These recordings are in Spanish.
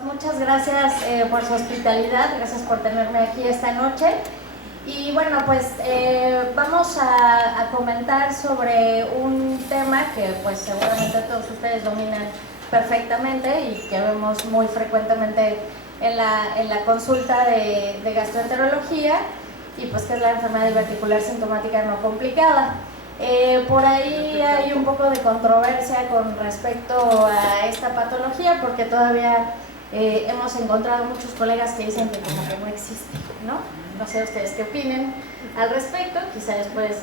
Pues muchas gracias por su hospitalidad, gracias por tenerme aquí esta noche. Y bueno, pues vamos a comentar sobre un tema que pues seguramente todos ustedes dominan perfectamente y que vemos muy frecuentemente en la consulta de gastroenterología, y pues que es la enfermedad diverticular sintomática no complicada. Por ahí hay un poco de controversia con respecto a esta patología, porque todavía hemos encontrado muchos colegas que dicen que como que no existe, ¿no? No sé ustedes qué opinen al respecto, quizá después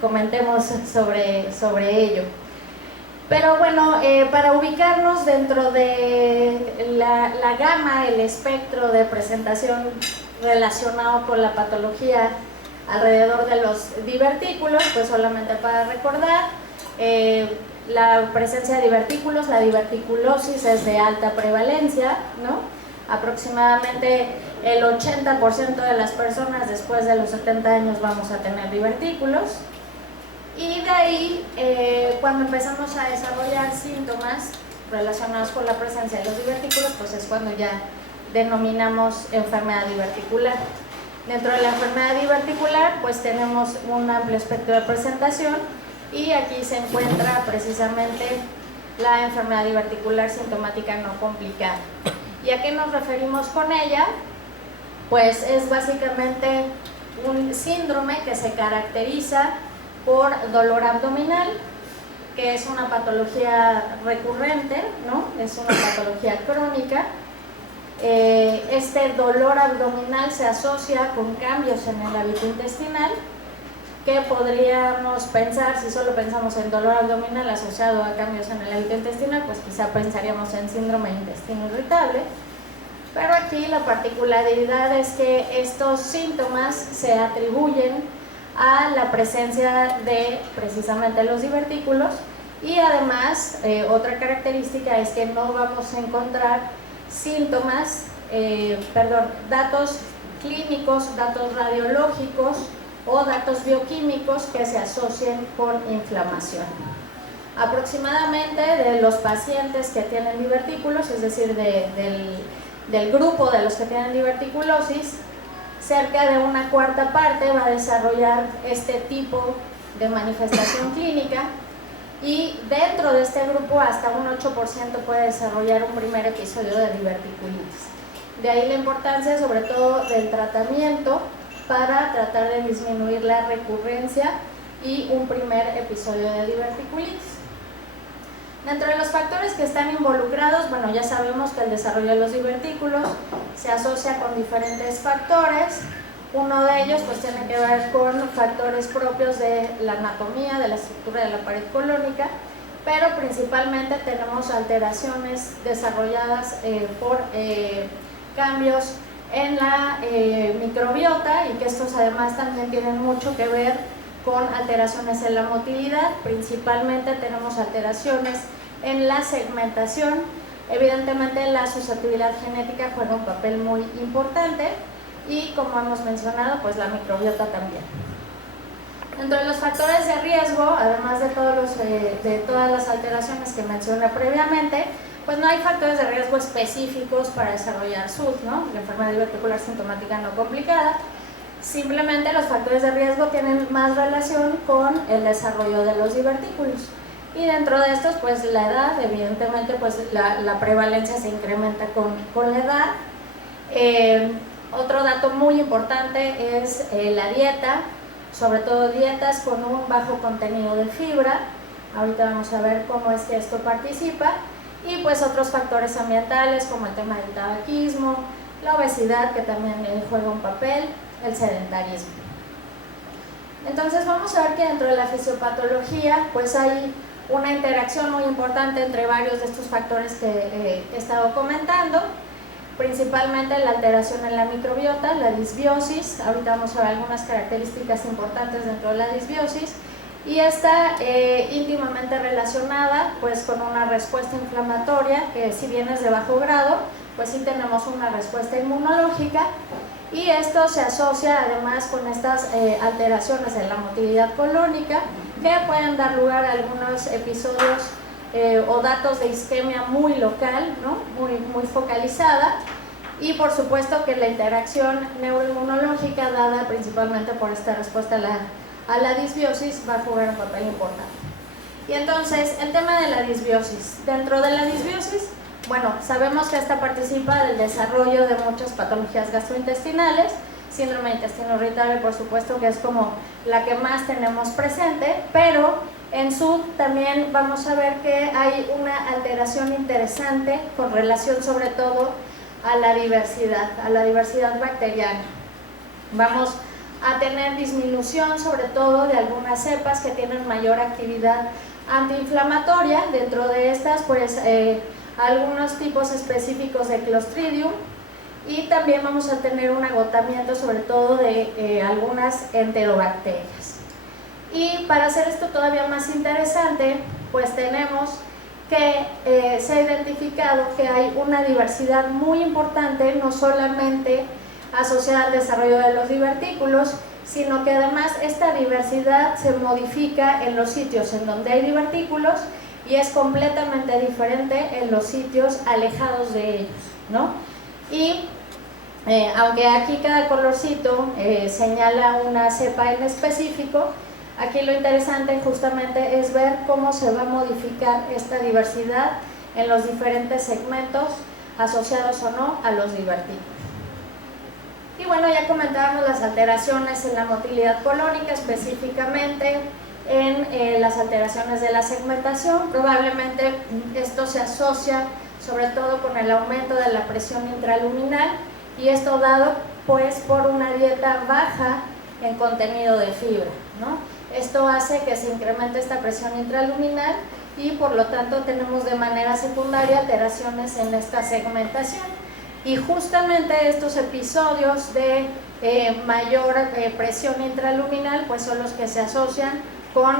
comentemos sobre ello. Pero bueno, para ubicarnos dentro de la gama, el espectro de presentación relacionado con la patología alrededor de los divertículos, pues solamente para recordar, la presencia de divertículos, la diverticulosis es de alta prevalencia, ¿no? Aproximadamente el 80% de las personas después de los 70 años vamos a tener divertículos. Y de ahí, cuando empezamos a desarrollar síntomas relacionados con la presencia de los divertículos, pues es cuando ya denominamos enfermedad diverticular. Dentro de la enfermedad diverticular, pues tenemos un amplio espectro de presentación, y aquí se encuentra precisamente la enfermedad diverticular sintomática no complicada. ¿Y a qué nos referimos con ella? Pues es básicamente un síndrome que se caracteriza por dolor abdominal, que es una patología recurrente, ¿no? Es una patología crónica. Este dolor abdominal se asocia con cambios en el hábito intestinal, que podríamos pensar, si solo pensamos en dolor abdominal asociado a cambios en el hábito intestinal, pues quizá pensaríamos en síndrome de intestino irritable. Pero aquí la particularidad es que estos síntomas se atribuyen a la presencia de precisamente los divertículos, y además otra característica es que no vamos a encontrar datos clínicos, datos radiológicos o datos bioquímicos que se asocien con inflamación. Aproximadamente de los pacientes que tienen divertículos, es decir, del grupo de los que tienen diverticulosis, cerca de una cuarta parte va a desarrollar este tipo de manifestación clínica, y dentro de este grupo hasta un 8% puede desarrollar un primer episodio de diverticulitis. De ahí la importancia sobre todo del tratamiento para tratar de disminuir la recurrencia y un primer episodio de diverticulitis. Dentro de los factores que están involucrados, bueno, ya sabemos que el desarrollo de los divertículos se asocia con diferentes factores. Uno de ellos pues tiene que ver con factores propios de la anatomía, de la estructura de la pared colónica, pero principalmente tenemos alteraciones desarrolladas por cambios en la microbiota, y que estos además también tienen mucho que ver con alteraciones en la motilidad. Principalmente tenemos alteraciones en la segmentación. Evidentemente la susceptibilidad genética juega un papel muy importante, y como hemos mencionado, pues la microbiota también. Dentro de los factores de riesgo, además de todas las alteraciones que mencioné previamente, pues no hay factores de riesgo específicos para desarrollar SUS, ¿no? La enfermedad diverticular sintomática no complicada. Simplemente los factores de riesgo tienen más relación con el desarrollo de los divertículos, y dentro de estos pues la edad, evidentemente pues la prevalencia se incrementa con la edad. Otro dato muy importante es la dieta, sobre todo dietas con un bajo contenido de fibra. Ahorita vamos a ver cómo es que esto participa, y pues otros factores ambientales como el tema del tabaquismo, la obesidad, que también juega un papel, el sedentarismo. Entonces vamos a ver que dentro de la fisiopatología pues hay una interacción muy importante entre varios de estos factores que he estado comentando, principalmente la alteración en la microbiota, la disbiosis. Ahorita vamos a ver algunas características importantes dentro de la disbiosis, y está íntimamente relacionada pues con una respuesta inflamatoria, que si bien es de bajo grado, pues sí tenemos una respuesta inmunológica, y esto se asocia además con estas alteraciones en la motilidad colónica, que pueden dar lugar a algunos episodios o datos de isquemia muy local, ¿no? muy focalizada, y por supuesto que la interacción neuroinmunológica dada principalmente por esta respuesta a la disbiosis va a jugar un papel importante. Y entonces, el tema de la disbiosis. Dentro de la disbiosis, bueno, sabemos que esta participa del desarrollo de muchas patologías gastrointestinales. Síndrome de intestino irritable, por supuesto, que es como la que más tenemos presente, pero en SUD también vamos a ver que hay una alteración interesante con relación sobre todo a la diversidad bacteriana. Vamos a tener disminución sobre todo de algunas cepas que tienen mayor actividad antiinflamatoria. Dentro de estas, pues algunos tipos específicos de Clostridium, y también vamos a tener un agotamiento sobre todo de algunas enterobacterias. Y para hacer esto todavía más interesante, pues tenemos que se ha identificado que hay una diversidad muy importante, no solamente asociada al desarrollo de los divertículos, sino que además esta diversidad se modifica en los sitios en donde hay divertículos y es completamente diferente en los sitios alejados de ellos, ¿no? Y aunque aquí cada colorcito señala una cepa en específico, aquí lo interesante justamente es ver cómo se va a modificar esta diversidad en los diferentes segmentos asociados o no a los divertículos. Y bueno, ya comentábamos las alteraciones en la motilidad colónica, específicamente en las alteraciones de la segmentación. Probablemente esto se asocia sobre todo con el aumento de la presión intraluminal, y esto dado pues por una dieta baja en contenido de fibra, ¿no? Esto hace que se incremente esta presión intraluminal y por lo tanto tenemos de manera secundaria alteraciones en esta segmentación. Y justamente estos episodios de mayor presión intraluminal pues son los que se asocian con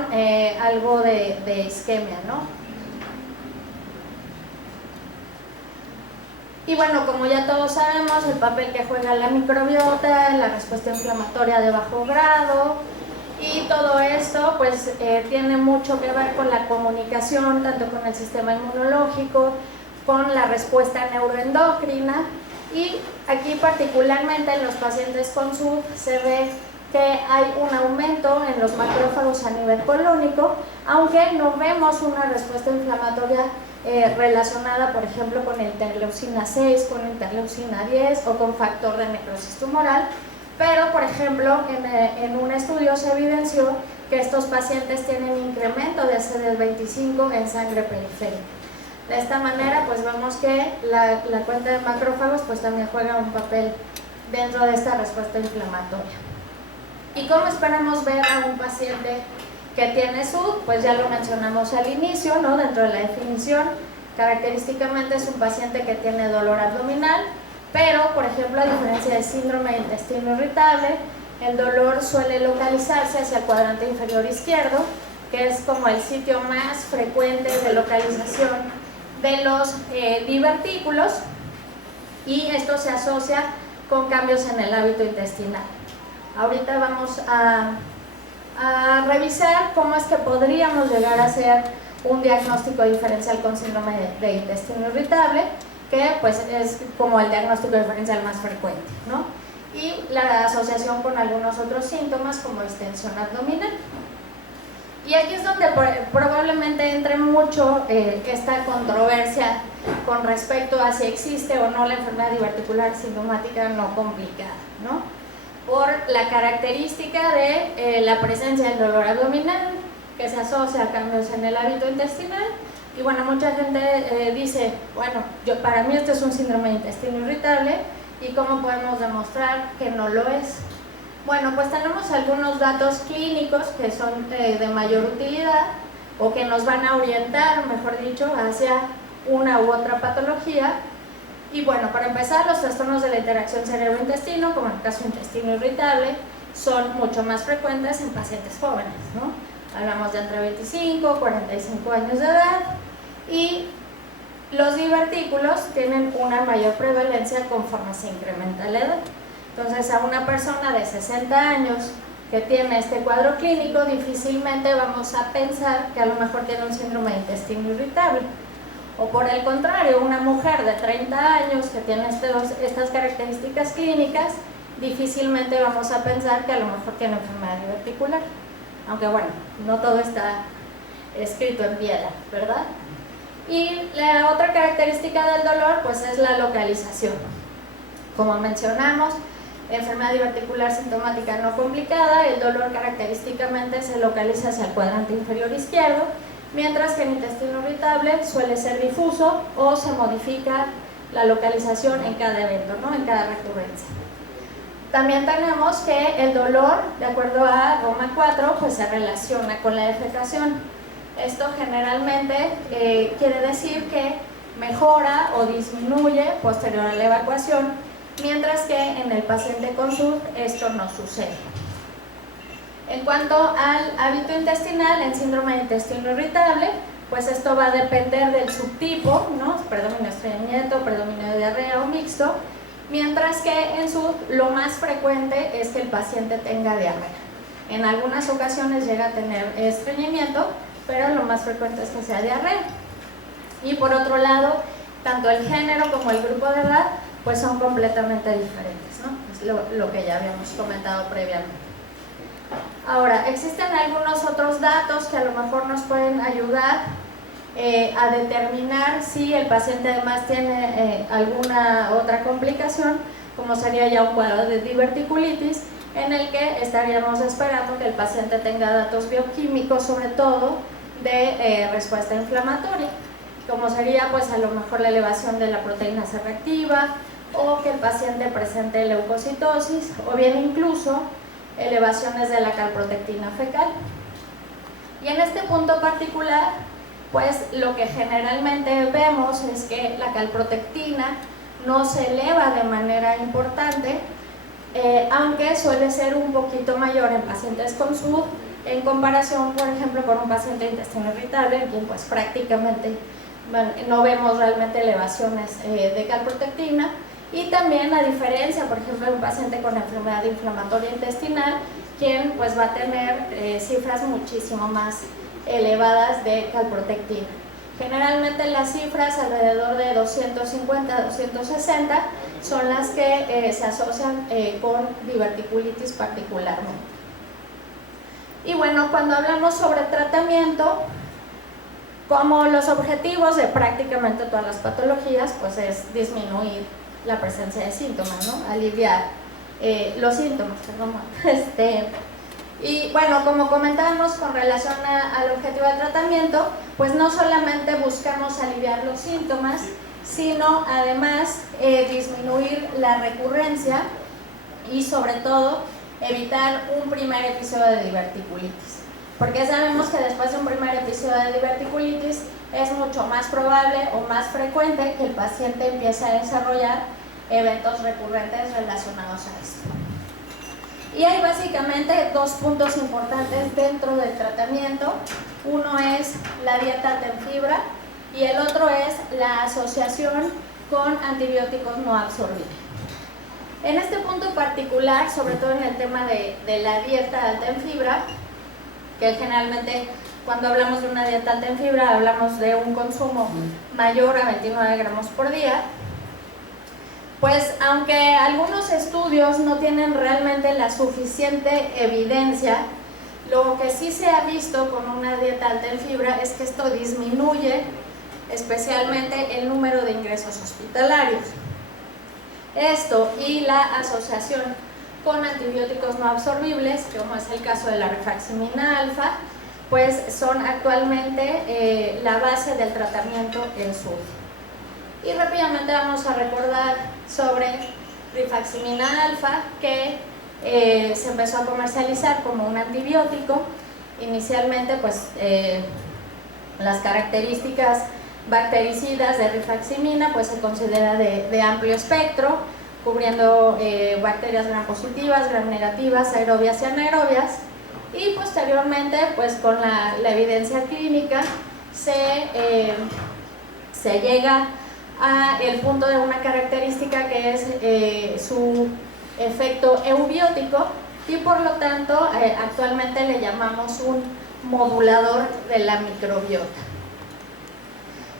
algo de isquemia, ¿no? Y bueno, como ya todos sabemos, el papel que juega la microbiota, la respuesta inflamatoria de bajo grado, y todo esto pues tiene mucho que ver con la comunicación tanto con el sistema inmunológico, con la respuesta neuroendocrina. Y aquí particularmente en los pacientes con SUD se ve que hay un aumento en los macrófagos a nivel colónico, aunque no vemos una respuesta inflamatoria relacionada, por ejemplo, con interleucina 6, con interleucina 10 o con factor de necrosis tumoral. Pero, por ejemplo, en un estudio se evidenció que estos pacientes tienen incremento de CD25 en sangre periférica. De esta manera, pues vemos que la cuenta de macrófagos pues también juega un papel dentro de esta respuesta inflamatoria. ¿Y cómo esperamos ver a un paciente que tiene SUD? Pues ya lo mencionamos al inicio, ¿no? Dentro de la definición, característicamente es un paciente que tiene dolor abdominal, pero, por ejemplo, a diferencia del síndrome de intestino irritable, el dolor suele localizarse hacia el cuadrante inferior izquierdo, que es como el sitio más frecuente de localización de los divertículos, y esto se asocia con cambios en el hábito intestinal. Ahorita vamos a revisar cómo es que podríamos llegar a hacer un diagnóstico diferencial con síndrome de intestino irritable, que pues es como el diagnóstico diferencial más frecuente, ¿no? Y la asociación con algunos otros síntomas como extensión abdominal. Y aquí es donde probablemente entre mucho esta controversia con respecto a si existe o no la enfermedad diverticular sintomática no complicada, ¿no? Por la característica de la presencia del dolor abdominal, que se asocia a cambios en el hábito intestinal. Y bueno, mucha gente dice, bueno, para mí esto es un síndrome de intestino irritable, ¿y cómo podemos demostrar que no lo es? Bueno, pues tenemos algunos datos clínicos que son de mayor utilidad o que nos van a orientar, mejor dicho, hacia una u otra patología. Y bueno, para empezar, los trastornos de la interacción cerebro-intestino, como en el caso de intestino irritable, son mucho más frecuentes en pacientes jóvenes, ¿no? Hablamos de entre 25 y 45 años de edad, y los divertículos tienen una mayor prevalencia conforme se incrementa la edad. Entonces, a una persona de 60 años que tiene este cuadro clínico, difícilmente vamos a pensar que a lo mejor tiene un síndrome de intestino irritable. O por el contrario, una mujer de 30 años que tiene estas características clínicas, difícilmente vamos a pensar que a lo mejor tiene enfermedad diverticular. Aunque bueno, no todo está escrito en piedra, ¿verdad? Y la otra característica del dolor pues es la localización. Como mencionamos, enfermedad diverticular sintomática no complicada, el dolor característicamente se localiza hacia el cuadrante inferior izquierdo, mientras que en intestino irritable suele ser difuso o se modifica la localización en cada evento, ¿no? En cada recurrencia. También tenemos que el dolor, de acuerdo a Roma 4, pues se relaciona con la defecación. Esto generalmente quiere decir que mejora o disminuye posterior a la evacuación, mientras que en el paciente con SUD esto no sucede. En cuanto al hábito intestinal, en síndrome de intestino irritable, pues esto va a depender del subtipo, ¿no? Predominio estreñimiento, predominio de diarrea o mixto, mientras que en SUD lo más frecuente es que el paciente tenga diarrea. En algunas ocasiones llega a tener estreñimiento, pero lo más frecuente es que sea diarrea. Y por otro lado, tanto el género como el grupo de edad pues son completamente diferentes, ¿no? Es lo que ya habíamos comentado previamente. Ahora, existen algunos otros datos que a lo mejor nos pueden ayudar a determinar si el paciente además tiene alguna otra complicación, como sería ya un cuadro de diverticulitis, en el que estaríamos esperando que el paciente tenga datos bioquímicos, sobre todo de respuesta inflamatoria, como sería pues a lo mejor la elevación de la proteína C reactiva, o que el paciente presente leucocitosis, o bien incluso elevaciones de la calprotectina fecal. Y en este punto particular, pues lo que generalmente vemos es que la calprotectina no se eleva de manera importante, aunque suele ser un poquito mayor en pacientes con SUD en comparación, por ejemplo, con un paciente de intestino irritable, en quien pues prácticamente no vemos realmente elevaciones de calprotectina. Y también a diferencia, por ejemplo, de un paciente con enfermedad inflamatoria intestinal, quien pues va a tener cifras muchísimo más elevadas de calprotectina. Generalmente las cifras alrededor de 250 a 260 son las que se asocian con diverticulitis particularmente. Y bueno, cuando hablamos sobre tratamiento, como los objetivos de prácticamente todas las patologías, pues es disminuir la presencia de síntomas, ¿no? Aliviar los síntomas, perdón. Y bueno, como comentábamos con relación al objetivo de tratamiento, pues no solamente buscamos aliviar los síntomas, sino además disminuir la recurrencia y sobre todo evitar un primer episodio de diverticulitis. Porque sabemos que después de un primer episodio de diverticulitis es mucho más probable o más frecuente que el paciente empiece a desarrollar eventos recurrentes relacionados a esto. Y hay básicamente dos puntos importantes dentro del tratamiento. Uno es la dieta alta en fibra y el otro es la asociación con antibióticos no absorbibles. En este punto particular, sobre todo en el tema de la dieta alta en fibra, que generalmente cuando hablamos de una dieta alta en fibra hablamos de un consumo mayor a 29 gramos por día, pues aunque algunos estudios no tienen realmente la suficiente evidencia, lo que sí se ha visto con una dieta alta en fibra es que esto disminuye especialmente el número de ingresos hospitalarios. Esto y la asociación con antibióticos no absorbibles, como es el caso de la rifaximina alfa, pues son actualmente la base del tratamiento en SUD. Y rápidamente vamos a recordar sobre rifaximina alfa, que se empezó a comercializar como un antibiótico. Inicialmente pues las características bactericidas de rifaximina pues se considera de amplio espectro, cubriendo bacterias gram positivas, gram negativas, aerobias y anaerobias, y posteriormente pues con la evidencia clínica se llega a el punto de una característica que es su efecto eubiótico, y por lo tanto actualmente le llamamos un modulador de la microbiota.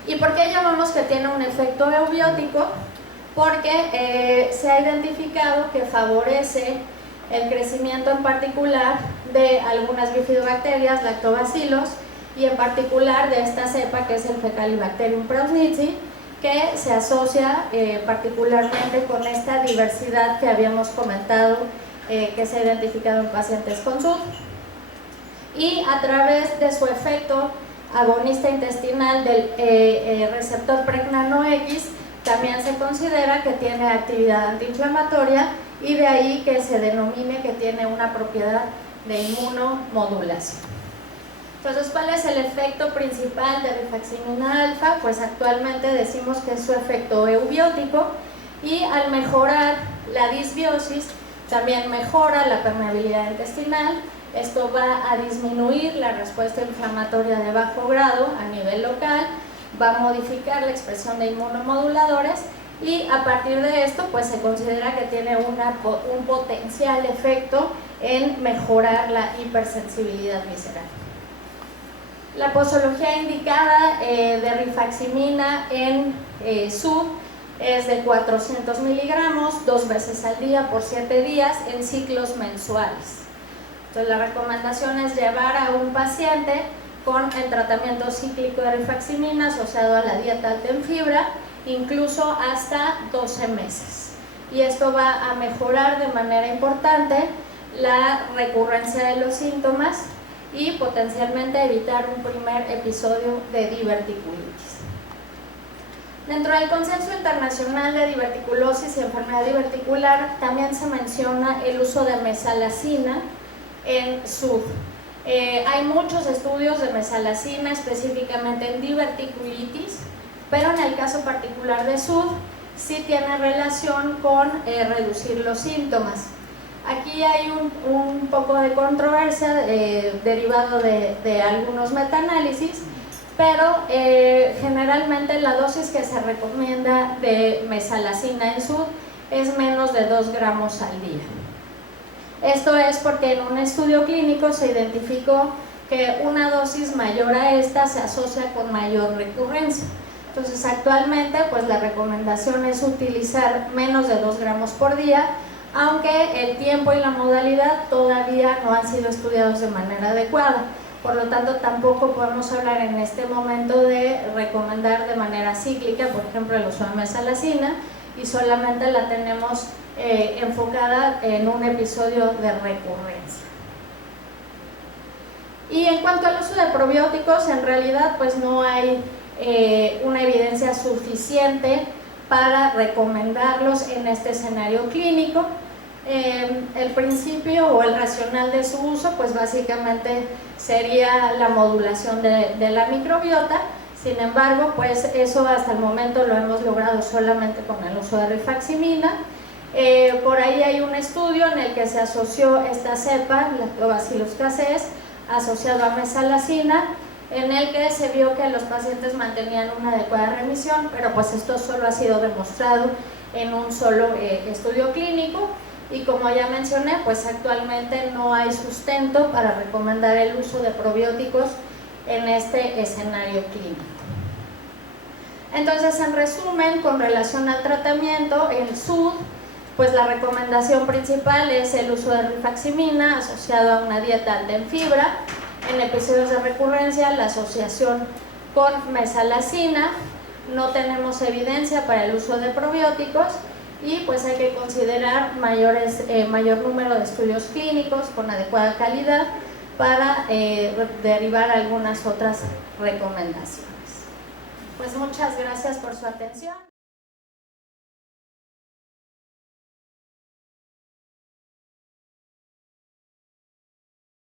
¿Y por qué llamamos que tiene un efecto eubiótico? Porque se ha identificado que favorece el crecimiento en particular de algunas bifidobacterias, lactobacillus, y en particular de esta cepa que es el Fecalibacterium prausnitzii, que se asocia particularmente con esta diversidad que habíamos comentado que se ha identificado en pacientes con SUD. Y a través de su efecto agonista intestinal del receptor pregnano X, también se considera que tiene actividad antiinflamatoria y de ahí que se denomine que tiene una propiedad de inmunomodulación. Entonces, ¿cuál es el efecto principal de rifaximina alfa? Pues actualmente decimos que es su efecto eubiótico, y al mejorar la disbiosis también mejora la permeabilidad intestinal. Esto va a disminuir la respuesta inflamatoria de bajo grado a nivel local, va a modificar la expresión de inmunomoduladores, y a partir de esto pues se considera que tiene un potencial efecto en mejorar la hipersensibilidad visceral. La posología indicada de rifaximina en SUD es de 400 miligramos 2 veces al día por 7 días en ciclos mensuales. Entonces la recomendación es llevar a un paciente con el tratamiento cíclico de rifaximina asociado a la dieta alta en fibra, incluso hasta 12 meses. Y esto va a mejorar de manera importante la recurrencia de los síntomas y potencialmente evitar un primer episodio de diverticulitis. Dentro del Consenso Internacional de Diverticulosis y Enfermedad Diverticular también se menciona el uso de mesalazina en SUD. Hay muchos estudios de mesalazina específicamente en diverticulitis, pero en el caso particular de SUD sí tiene relación con reducir los síntomas. Aquí hay un poco de controversia derivado de algunos metaanálisis, pero generalmente la dosis que se recomienda de mesalazina en SUD es menos de 2 gramos al día. Esto es porque en un estudio clínico se identificó que una dosis mayor a esta se asocia con mayor recurrencia. Entonces actualmente pues la recomendación es utilizar menos de 2 gramos por día, aunque el tiempo y la modalidad todavía no han sido estudiados de manera adecuada. Por lo tanto, tampoco podemos hablar en este momento de recomendar de manera cíclica, por ejemplo, el uso de mesalazina, y solamente la tenemos enfocada en un episodio de recurrencia. Y en cuanto al uso de probióticos, en realidad pues no hay una evidencia suficiente para recomendarlos en este escenario clínico. El principio o el racional de su uso pues básicamente sería la modulación de la microbiota. Sin embargo, pues eso hasta el momento lo hemos logrado solamente con el uso de rifaximina. Por ahí hay un estudio en el que se asoció esta cepa, Lactobacillus casei, asociado a mesalazina, en el que se vio que los pacientes mantenían una adecuada remisión, pero pues esto solo ha sido demostrado en un solo estudio clínico, y como ya mencioné, pues actualmente no hay sustento para recomendar el uso de probióticos en este escenario clínico. Entonces, en resumen, con relación al tratamiento, en SUD, pues la recomendación principal es el uso de rifaximina asociado a una dieta alta en fibra. En episodios de recurrencia, la asociación con mesalazina. No tenemos evidencia para el uso de probióticos, y pues hay que considerar mayor número de estudios clínicos con adecuada calidad para derivar algunas otras recomendaciones. Pues muchas gracias por su atención.